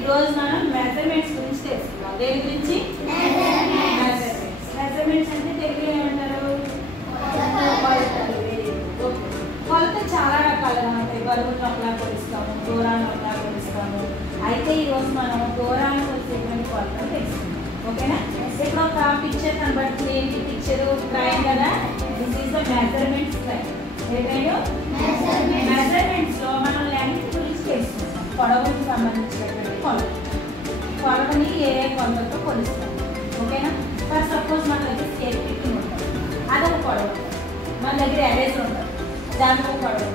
ఈరోజు మనం మెజర్మెంట్స్ గురించి తెలుసుకుందాం. దేని గురించి? మెజర్మెంట్స్ అంటే తెలుగులో ఏమంటారు? కొలత చాలా రకాలుగా ఉంటాయి. బరువులు ఒకలా కొలుస్తాము, దూరాన్ని ఒకలా కొలుస్తాము. అయితే ఈరోజు మనం దూరాన్ని కొలిసేటువంటి కొలతలు తెలుసుకుందాం. ఓకేనా? ఇప్పుడు ఒక పిక్చర్ కనబడుతుంది. ఏంటి పిక్చర్? ట్రైన్ కదా. This is the measurements train. Measurements లో మనం లెంగ్త్ గురించి తెలుసుకుంటాం. పొడవుకి సంబంధించినటువంటి కొలతని ఏ కొలతతో కొలుస్తాం. ఓకేనా? ఫర్ సపోజ్ మన దగ్గర స్కేల్ పిక్కింగ్ ఉంటుంది, అదొక పొడవు. మన దగ్గర ఎరేజర్ ఉంటుంది, దానికి ఒక పొడవు.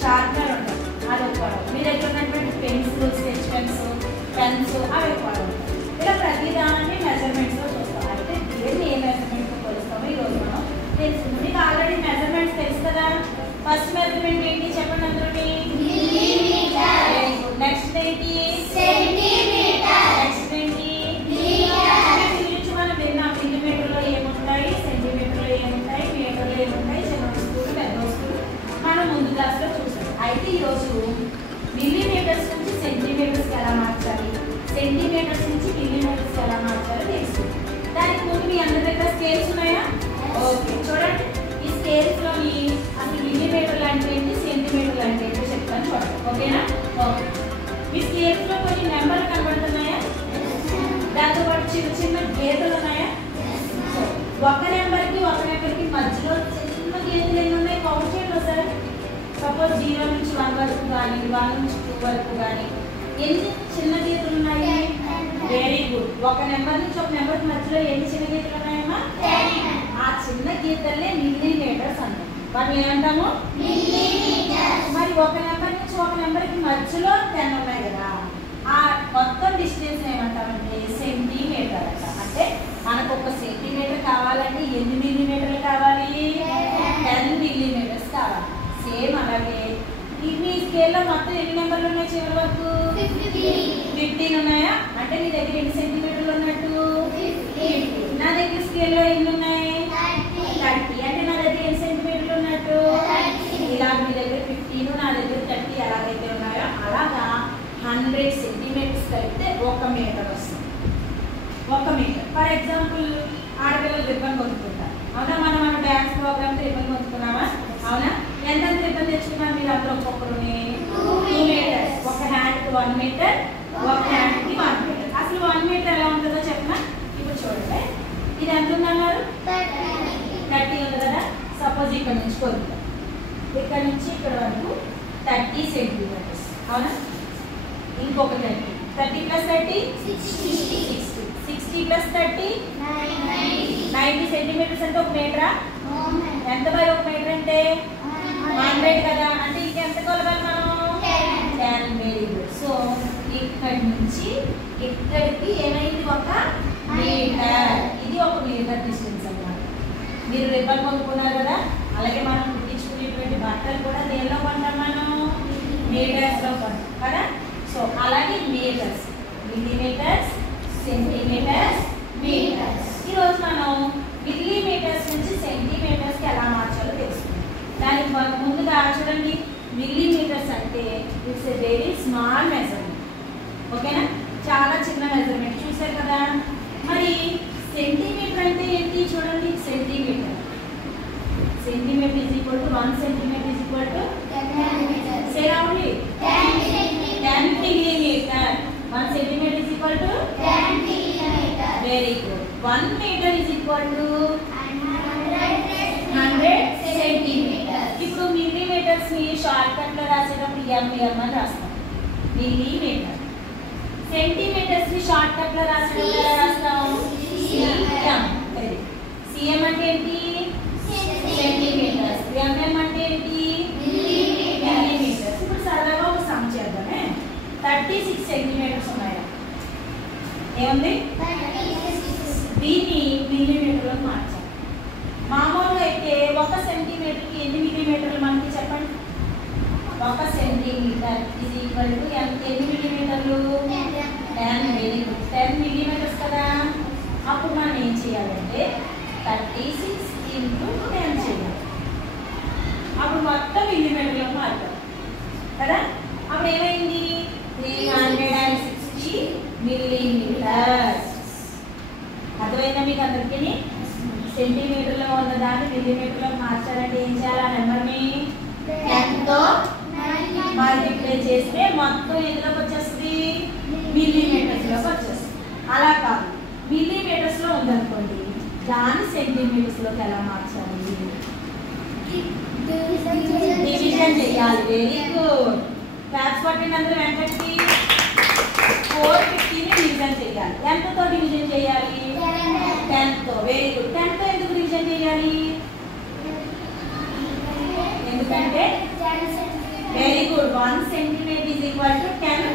షార్ప్నర్ ఉంటుంది, అదొక పొడవు. మీ దగ్గర ఉన్నటువంటి పెన్సిల్, స్కెచ్ పెన్స్ అవి ఒక పొడవు. ఇలా ప్రతి దాన్ని మెజర్మెంట్స్లో చూస్తాం. అయితే దీన్ని ఏ మెజర్మెంట్తో కొలుస్తామో ఈరోజు మనం తెలుసుకుందాం. మీకు ఆల్రెడీ మెజర్మెంట్స్ తెలుసు కదా. ఫస్ట్ మెజర్మెంట్ ఏంటి చెప్పండి అందరూని? నెక్స్ట్ ఏంటి? నెక్స్ట్ ఏంటి? గురించి మనం విన్నాం. మిల్లీమీటర్లో ఏముంటాయి, సెంటీమీటర్లో ఏముంటాయి, మీటర్లో ఏముంటాయి, చిన్న వస్తువులు పెద్ద వస్తువులు మనం ముందు క్లాస్లో చూసాం. అయితే ఈరోజు మిల్లీమీటర్స్ నుంచి సెంటీమీటర్స్కి ఎలా మార్చాలి, సెంటీమీటర్స్ నుంచి మిల్లీమీటర్స్కి ఎలా మార్చాలో తెలుసుకుంటాం. దానికి ముందు మీ అందరి దగ్గర స్కేల్స్ ఉన్నాయా? ఓకే, చూడండి. ఈ స్కేల్స్లోని అసలు మిల్లీమీటర్లు అంటే ఏంటి, సెంటీమీటర్లు అంటే ఏంటి చెప్తాను, చూడండి. ఓకేనా? ఓకే. ఈ స్కేల్స్లో కొన్ని నెంబర్లు కనబడుతున్నాయా? దాంతో పాటు చిన్న చిన్న గీతలు ఉన్నాయా? ఒక నెంబర్కి మధ్యలో చిన్న గీతలు ఎన్ని ఉన్నాయి కౌంట్ చేయండి సార్. సపోజ్ 0 నుంచి 1 వరకు కానీ, 1 నుంచి 2 వరకు కానీ ఎన్ని చిన్న గీతలు ఉన్నాయి? Very good. ఒక నెంబర్ నుంచి ఒక నెంబర్కి మధ్యలో ఎన్ని చిన్న గీతలు ఉన్నాయమ్మా? ఆ చిన్న గీతలే మిల్లీమీటర్స్ అంటాం. మనం ఏమంటాము? మరి ఒక నెంబర్ నుంచి ఒక నెంబర్కి మధ్యలో 10 ఉన్నాయి కదా, ఆ మొత్తం డిస్టెన్స్ ఏమంటామంటే సెంటీమీటర్ అంట. అంటే మనకు ఒక సెంటీమీటర్ కావాలంటే ఎన్ని మిల్లీమీటర్లు కావాలి? 10 మిల్లీమీటర్స్ కావాలి. సేమ్ అలాగే మీ స్కేల్లో మొత్తం ఎన్ని నెంబర్లు ఉన్నాయి చివరి వరకు? 15 ఉన్నాయా? అంటే నీ దగ్గర ఎన్ని సెంటీమీటర్లు ఉన్నట్టు? 50. నా దగ్గర స్కేల్లో ఎన్ని ఉన్నాయి? 30. అంటే నా దగ్గర ఎన్ని సెంటీమీటర్లు ఉన్నట్టు? ఇలా మీ దగ్గర 15, నా దగ్గర 30 ఎలాగైతే ఉన్నాయో అలాగా 100 సెంటీమీటర్స్ కలిపితే 1 మీటర్ వస్తుంది. 1 మీటర్. ఫర్ ఎగ్జాంపుల్ ఆడపిల్లలు రిబ్బన్ కొనుక్కుంటారు. అవునా? మనం డ్యాన్స్ ప్రోగ్రామ్ రిబ్బన్ కొనుక్కున్నామా? అవునా? ఎంత రిబ్బన్ తెచ్చుకున్నారు మీరు అందరూ? ఒక్కొక్కరుని 2 మీటర్స్. ఒక హ్యాండ్కి 1 మీటర్, ఒక హ్యాండ్కి 1 మీటర్. అసలు 1 మీటర్ ఎలా ఉంటుందో చెప్పనా? ఇప్పుడు చూడండి. ఇది ఎంత ఉందన్నారు? 30 ఉంది కదా. సపోజ్ ఇక్కడ నుంచి కొనుక్కుంటాం, ఇక్కడ నుంచి ఇక్కడ వరకు 30 సెంటీమీటర్స్. అవునా? ఇంకొక 30 ప్లస్ 30 60 ప్లస్ 30 90 సెంటీమీటర్స్ అంటే 1 మీటరా? ఎంత బై 1 మీటర్ అంటే 100 కదా. అంటే ఇంకెంత కొలవాలి మనం? 10. Very good. సో ఇక్కడి నుంచి ఇక్కడికి ఏమైంది? 1 మీటర్. ఇది 1 మీటర్ డిస్టెన్స్ అన్నమాట. మీరు రిబ్బన్ కొనుక్కున్నారు కదా, అలాగే మనం కుట్టించుకునేటువంటి బట్టలు కూడా దేనిలో కొంటాం మనం? మీటర్స్లో కొంటాం కదా. సో అలాగే మీటర్స్, మిల్లీమీటర్స్, సెంటీమీటర్స్, మీటర్స్. ఈరోజు మనం మిల్లీమీటర్స్ నుంచి సెంటీమీటర్స్కి ఎలా మార్చాలో తెలుసుకుందాం. దానికి ముందుగా చూడండి, మిల్లీమీటర్స్ అంటే it's a very small measurement. ఓకేనా? చాలా చిన్న మెజర్మెంట్. చూసారు కదా. మరి సెంటీమీటర్ అంటే ఏంటి చూడండి. Centimetre is equal to 1 centimetre is equal to say roundly 10 millimetre. 1 centimetre is equal to 10 millimetre. Very good. 1 metre is equal to 100 centimetre. ఇప్పుడు మిల్లీమీటర్స్ ని షార్ట్ కట్ లో రాసేటప్పుడు ఎంఎం అని రాస్తాం, మిల్లీమీటర్. సెంటీమీటర్స్ ని షార్ట్ కట్ లో రాసేటప్పుడు ఎలా రాస్తాం? సిఎం. సిఎం అంటే ఏంటి? సెంటీమీటర్స్. ఎంఎం అంటే ఏంటి? మిల్లీమీటర్స్. ఇప్పుడు సరదాగా ఒక సమ్ చేద్దామే. 36 సెంటీమీటర్స్ ఉన్నాయా? ఏముంది? దీన్ని మిల్లీమీటర్లో మార్చాలి. మామూలుగా అయితే 1 సెంటీమీటర్కి ఎన్ని మిల్లీమీటర్లు మనకి చెప్పండి? 1 సెంటీమీటర్ ఈజ్ ఈక్వల్ టు ఎన్ని మిల్లీమీటర్లు? 10. Very good. 10 మిల్లీమీటర్స్ కదా. అప్పుడు మనం ఏం చేయాలంటే 36 × 10 చేయాలి. అప్పుడు మొత్తం మిల్లీమీటర్లో మారుతాం కదా. అప్పుడు ఏమైంది? 360 మిల్లీమీటర్స్. అర్థమైందా మీకు అందరికీ? సెంటీమీటర్లో ఉన్నదాన్ని మిల్లీమీటర్లో మార్చాలంటే ఏం చేయాలి? ఆ నెంబర్ని 10తో మల్టిప్లై చేస్తే మొత్తం ఎందులోకి వచ్చేస్తుంది? మిల్లీమీటర్స్లోకి వచ్చేస్తుంది. అలా కాదు, మిల్లీమీటర్స్లో ఉందనుకోండి, దాన్ని సెంటీమీటర్స్లోకి ఎలా మార్చాలి? డివిజన్ చేయాలి. Very good. క్లాస్ పట్టిన అందరూ వెంటకి 450ని డివిజన్ చేయాలి. ఎంతతో డివిజన్ చేయాలి? 10తో. Very good. 10తో ఎందుకు డివిజన్ చేయాలి? ఎందుకంటే very good 1 centimetre is equal to 10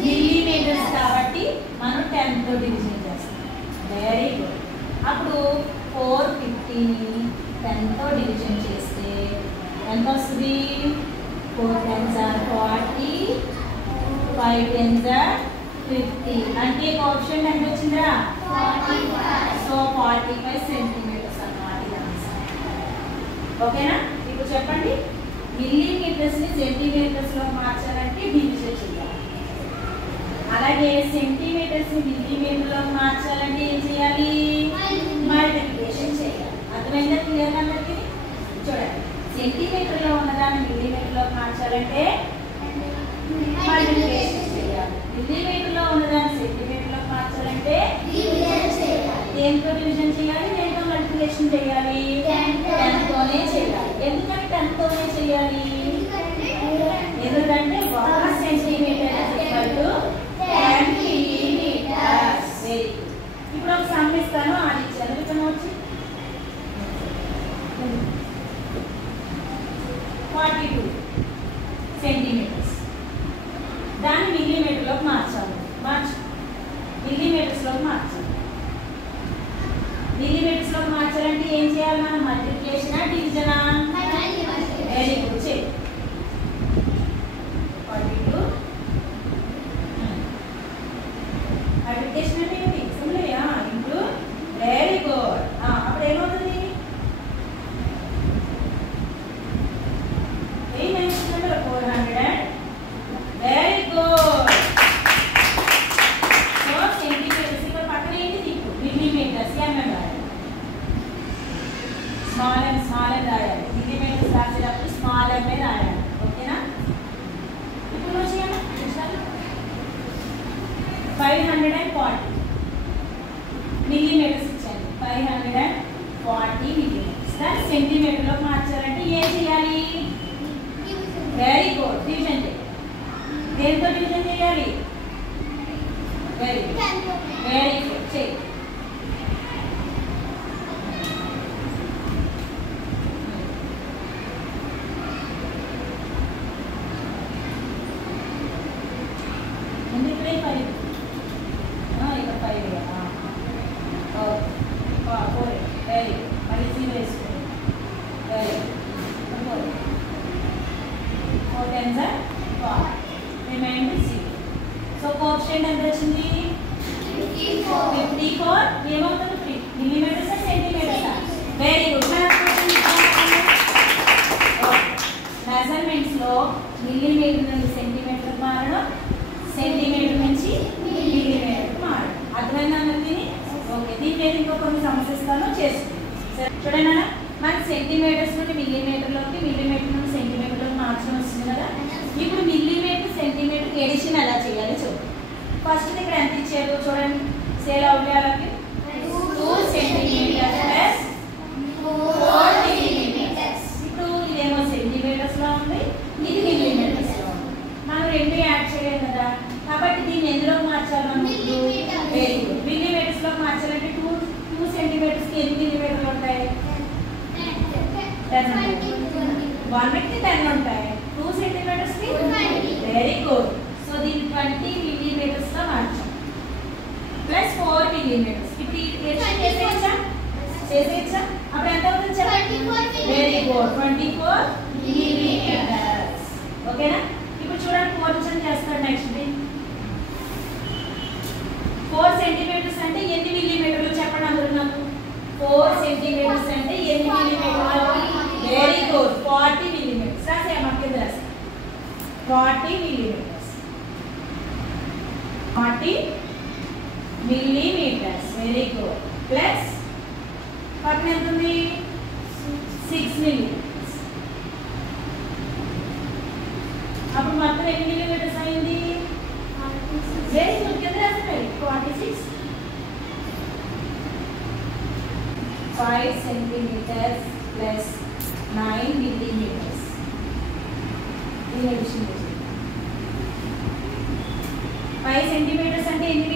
millimetres కాబట్టి మనం 10తో డివిజన్ చేస్తాం. Very good. అప్పుడు 450ని 10తో డివిజన్ చేస్తే ఎంత వస్తుంది? 4 10s are 40, 5 10s are 50. అంటే ఆప్షన్ ఎంత వచ్చిందా? 45. సో 45 సెంటీమీటర్స్ అన్నమాట. ఓకేనా? ఇప్పుడు చెప్పండి, మిల్లీమీటర్స్ ని సెంటీమీటర్స్ లో మార్చాలంటే డివిజన్ చేయాలి. అలాగే సెంటీమీటర్స్ ని మిల్లీమీటర్ లో మార్చాలంటే ఏం చేయాలి? మల్టిప్లికేషన్ చేయాలి. అర్థమైందా? క్లియర్ అందరికీ? చూడండి, సెంటీమీటర్ లో ఉన్నదాన్ని మిల్లీమీటర్ లో మార్చాలంటే మల్టిప్లికేషన్ చేయాలి. మిల్లీమీటర్ లో ఉన్నదాన్ని సెంటీమీటర్ లో మార్చాలంటే డివిజన్ చేయాలి. దేంతో డివిజన్ చేయాలి? దేంతో మల్టిప్లికేషన్ చేయాలి? 10తోనే చేయాలి. ఎందుకంటే 10తోనే చేయాలి? ఎందుకంటే 1 centimetre equal to 10 millimetres. Very good. ఇప్పుడు ఒక సమ్ ఇస్తాను, అది చదువుతాను. వచ్చి 42 సెంటీమీటర్స్, దాన్ని మిల్లీమీటర్లోకి మార్చాలి. మిల్లీమీటర్స్లోకి మార్చాలి. మిల్లీమీటర్స్లోకి మార్చాలంటే ఏం చేయాలి? మనం మల్టిప్లికేషనా డివిజనా? Very good. చేయి. 42 మల్టిప్లికేషన్ అంటే ఏంటి? సింపుల్. ఇప్పుడు వెరీ గుడ్. అప్పుడు ఏమవుతుంది? Very good. సో సెంటీమీటర్స్ ఇక్కడ పక్కన ఏంటి? నీకు మిల్లీమీటర్స్ ఎంఎం రాయాలి. స్మాల్ ఎం రాయాలి. మిల్లీమీటర్స్ రాసేటప్పుడు స్మాల్ ఎం రాయాలి. ఓకేనా? ఇప్పుడు వచ్చేయండి. 540 మిల్లీమీటర్స్ ఇచ్చాను. 540 మిల్లీమీటర్స్. దాన్ని సెంటీమీటర్లో మార్చాలంటే ఏం చేయాలి? Very good. డివిజన్ చేయాలి. దేంతో డివిజన్ చేయాలి? Very good. చేయి. ఎందుకు 5? ఇక్కడ 5. 4. Very good. మళ్ళీ 0 వేసుకోండి. Very good. 4 10s are 4. Remainder 0. So coefficient ఎంత వచ్చింది? 54. ఏమవుతుంది? Millimetres centimetres? Very good. Measurements లో మిల్లీమీటర్ నుండి సెంటీమీటర్ మారడం, సెంటీమీటర్ నుంచి మిల్లీమీటర్ మారడం. అర్థమైందా అందరికీ? ఓకే. దీని మీద ఇంకో కొన్ని సమస్యలు చేస్తుంది. చూడండి, మనకి సెంటీమీటర్స్ నుండి మిల్లీమీటర్లోకి, మిల్లీమీటర్ నుండి సెంటీమీటర్లోకి మార్చడం వస్తుంది కదా. ఇప్పుడు మిల్లీమీటర్ సెంటీమీటర్ ఎడిషన్ ఎలా చేయాలి చూడండి. ఫస్ట్ ఇక్కడ ఎంత ఇచ్చారు చూడండి. సేల్ అవుట్ చేయాలి. 2 సెంటీమీటర్స్ ప్లస్ 4 మిల్లీమీటర్స్. ఇప్పుడు ఇదేమో సెంటీమీటర్స్ లో ఉంది, ఇది మిల్లీమీటర్స్ లో ఉంది. మనం రెండు యాడ్ చేయలేం కదా, కాబట్టి దీన్ని ఎందులో మార్చాలి మనం? Very good. మిల్లీమీటర్స్ లో మార్చాలంటే 2 సెంటీమీటర్స్ కి ఎన్ని మిల్లీమీటర్లు ఉంటాయి? 10 ఉంటాయి. 1 కి 10 ఉంటాయి. 2 సెంటీమీటర్స్ కి వెరీ గుడ్. సో దీన్ని 20 మిల్లీమీటర్స్ లో మార్చాం. Plus 4 millimetres. ఇప్పుడు చేసేయచ్చా? అప్పుడు ఎంత అవుతుంది చెప్పండి? Very good. 24 మిల్లీమీటర్స్. ఓకేనా? ఇప్పుడు చూడండి, 4 చేస్తాడు. నెక్స్ట్ 4 సెంటీమీటర్స్ అంటే ఎన్ని మిల్లీమీటర్లు చెప్పండి అందరూ నాకు. 4 సెంటీమీటర్స్ అంటే ఎన్ని మిల్లీమీటర్లు? Very good. 40 మిల్లీమీటర్స్. రాసేయమ్మా, కింద రాసే. 40 millimetres. 40 millimeters. Very good. Plus పక్కన ఎంత ఉంది 6 millimeters. అప్పుడు మొత్తం ఎన్ని మిల్లీమీటర్స్ అయింది? Very good. కింద రాసుకోండి 46. 5 centimeters plus 9 millimeters. దీని అడిషన్ 5 centimeters అంటే ఎన్ని